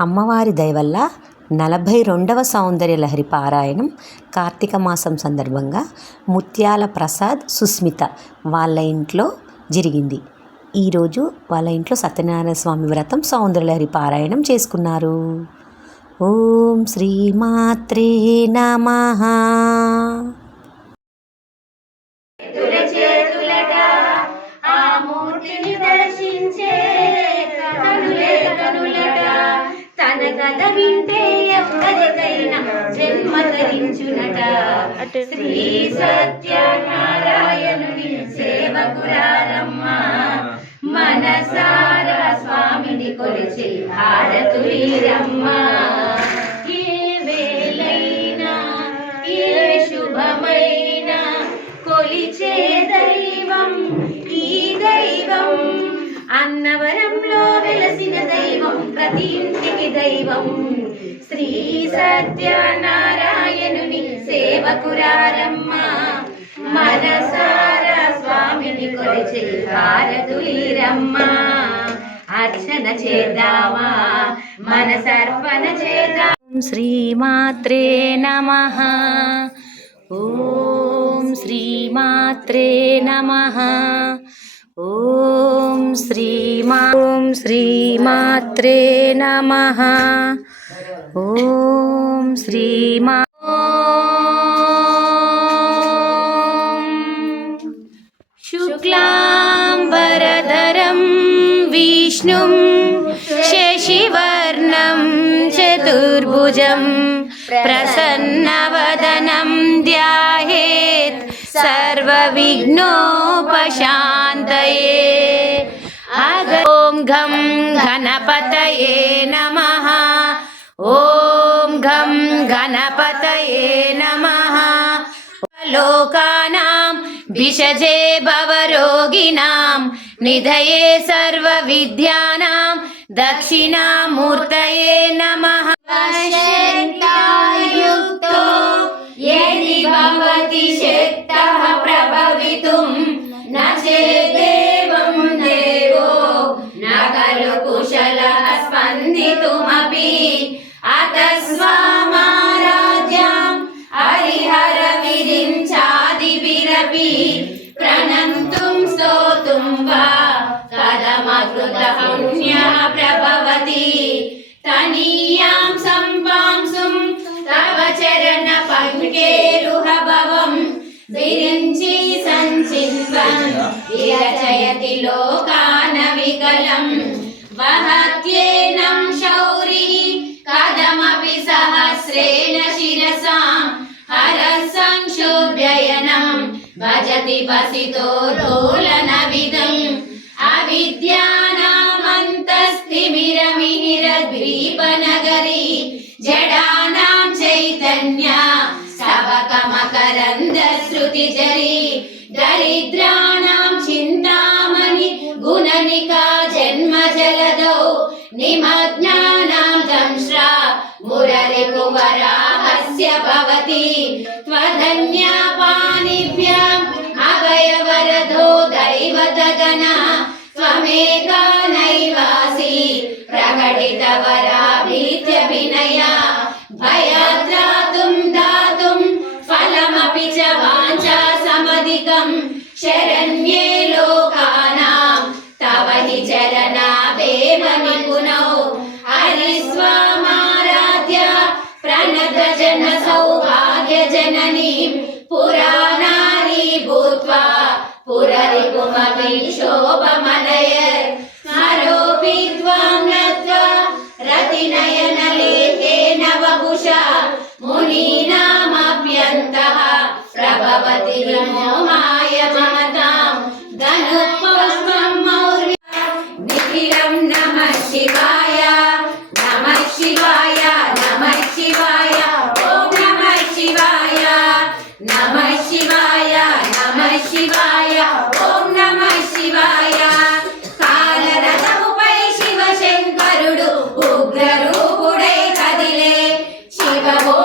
అమ్మవారి దయవల్ల నలభై రెండవ సౌందర్య లహరి పారాయణం కార్తీక మాసం సందర్భంగా ముత్యాల ప్రసాద్ సుస్మిత వాళ్ళ ఇంట్లో జరిగింది. ఈరోజు వాళ్ళ ఇంట్లో సత్యనారాయణ స్వామి వ్రతం సౌందర్యలహరి పారాయణం చేసుకున్నారు. ఓం శ్రీమాత్రే నమహా ధరించునట శ్రీ సత్యనారాయణుని సేవకురారమ్మ మనసారా స్వామిని కొలిచి హారతులీరమ్మ. ఏ వేలైనా ఏ శుభమైనా కొలిచే దైవం ఈ దైవం. అన్నవరంలో వెలసిన దైవం ప్రతి ఇంటికి దైవం. శ్రీ సత్యనారాయణుని సేవకురారమ్మ మనసార స్వామిని కొలిచి భారతులీరమ్మ అర్చన చేద్దామా? మన సర్వన చేద్దాం. శ్రీమాత్రే నమ. ఓం శ్రీమాత్రే నమ. ఓం శ్రీమా ఓం శ్రీమాత్రే నమ. ఓం శ్రీమా विष्णुं शशिवर्णं चतुर्भुजं प्रसन्नवदनं ध्यायेत् सर्वविघ्नोपशान्तये। ॐ घं घनपतये नमः। ॐ घं गणपतये नमः। लोकानां विषजे भवरोगिणां భవరోగిణాం నిధయే సర్వవిద్యానాం దక్షిణామూర్తయే నమః యుక్తో యది భవతి శక్తః కదమకృతపుణ్యः ప్రభవతి తనీయాం సంపాంసుం తవ చరణ పంకేరుహ భవం విరించి సంచిన్వన్ విరచయతి లోకాన వికలం వహత్యేనం శౌరి కదమపి సహస్రేణ శిరసాం హర సంక్షోభ్యయనం गिरिजरी दरिद्राणां चिन्तामणि गुणनिका जन्मजलदौ निमज्ञानां दंश्रा मुररिपुवराहस्य भवति त्वधन्यापानिभ्याम् अभयवरधो दैवतगणः त्वमेका नैवासि प्रकटितवर Share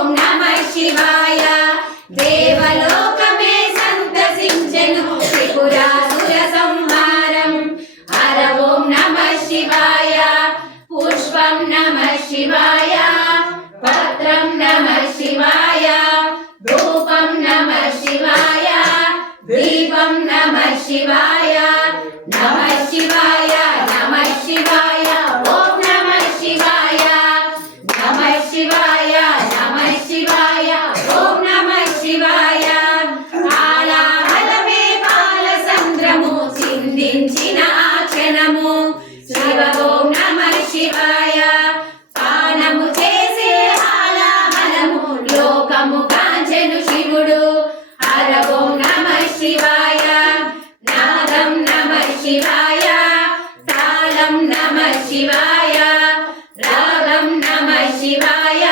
ఓం నమ శివాయ. దేవలోకమే సంతసించెను త్రిపురాసుర సంహారం. హర ఓం నమ శివాయ. పుష్పం నమ శివాయ. పత్రం నమ శివాయ. రూపం నమ శివాయ. దీపం నమ శివాయ. శివాయ. రాగం నమ శివాయ.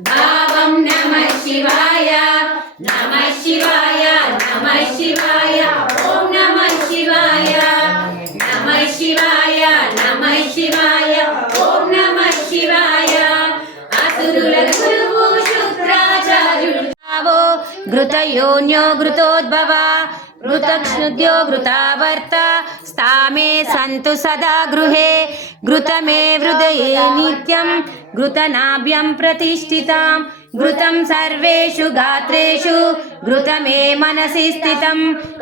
భావం నమ శివాయ. నమ శివాయ నమ శివాయ. ఓం నమ శివాయ. నమ శివాయ నమ శివాయ. ఓం నమ శివాయ. అసురుల గురువు శుక్రాచార్యుడు. భావో ఘృతయోన్యో ఘృతోద్భవ. ఘృతక్ష్ణుద్యో ఘృతావర్త స్థామే సంతు సదా గృహే ఘృతమే హృదయే నిత్యం ఘృతనాభ్యం ప్రతిష్ఠితాం ఘృతం సర్వేషు గాత్రేషు ఘృతమే మనసి స్థితం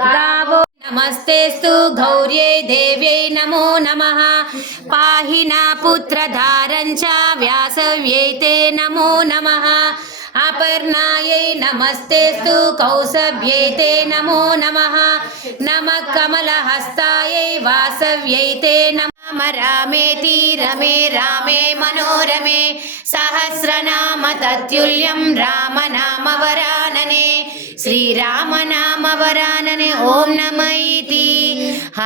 గావో నమస్తేస్తు గౌర్యై దేవ్యై నమో నమః పాహి నా పుత్రధారం చ వ్యాసవ్యై తే నమో నమః అపర్ణాయై నమస్తేస్తు కౌసభ్యై తే నమో నమ. నమ కమలహస్తాయై వాసవ్యై తే నమ రామేతి రమే రామే మనోరమే. సహస్రనామ తత్యుల్యం రామ నామ వరాననే శ్రీరామ నామ వరాననే ఓం నమైతి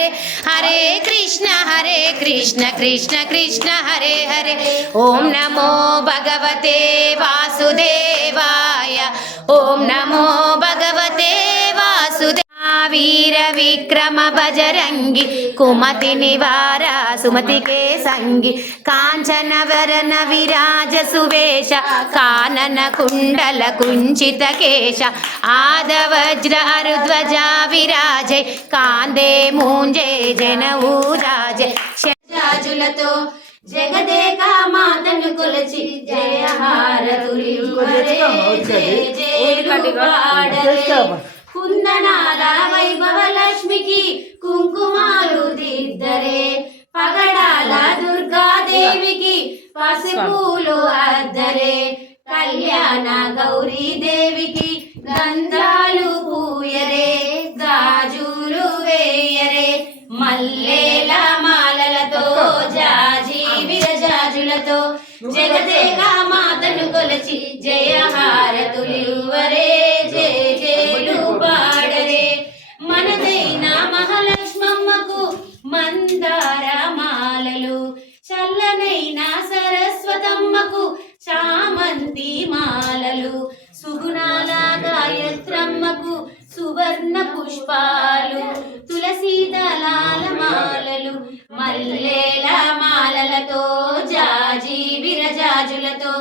హరే హరే హరే కృష్ణ హరే కృష్ణ కృష్ణ కృష్ణ హరే హరే ఓం నమో భగవతే వాసుదేవాయ ఓం నమో భగవతే వాసుదే వీర విక్రమ బజరంగి కుమతి నివార సుమతికే సంగి కాంచన వరన విరాజ సువేశ కానన కుండల కుంచిత కేశ ఆదవజ్ర అరుధ్వజ విరాజే కాందే మూంజే జన ఊరాజే రాజులతో జగదేక మాతను కొలచి జయ హారతులి జయ పాడరే కుందనాల వైభవ లక్ష్మికి కుంకుమాలు దిద్దరే పగడాల దుర్గాదేవికి పసుపులు అద్దరే. కళ్యాణ గౌరీ దేవికి గంధాలు పూయరే. గాజులు వేయరే. మల్లేల మాలలతో జాజీ విరజాజులతో జగదేగా మాతను కొలచి జయ సువర్ణ పుష్పాలు తులసి దళాల మాలలు మల్లెల మాలలతో జాజి విరజాజులతో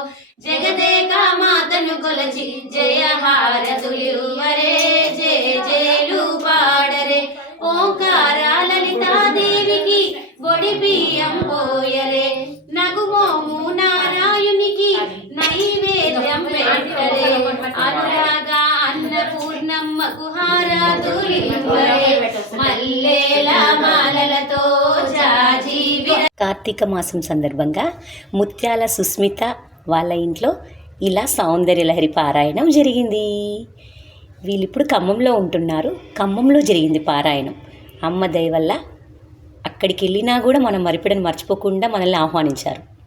జగదేక మాతను కొలచి జయ హారతులివ్వరే జయ జయలు పాడరే. ఓంకార లలితాదేవికి బొడి బియ్యం పోయ కార్తీక మాసం సందర్భంగా ముత్యాల సుస్మిత వాళ్ళ ఇంట్లో ఇలా సౌందర్య లహరి పారాయణం జరిగింది. వీళ్ళిప్పుడు ఖమ్మంలో ఉంటున్నారు. ఖమ్మంలో జరిగింది పారాయణం. అమ్మ దయ వల్ల అక్కడికి వెళ్ళినా కూడా మనం మరిపిడని మర్చిపోకుండా మనల్ని ఆహ్వానించారు.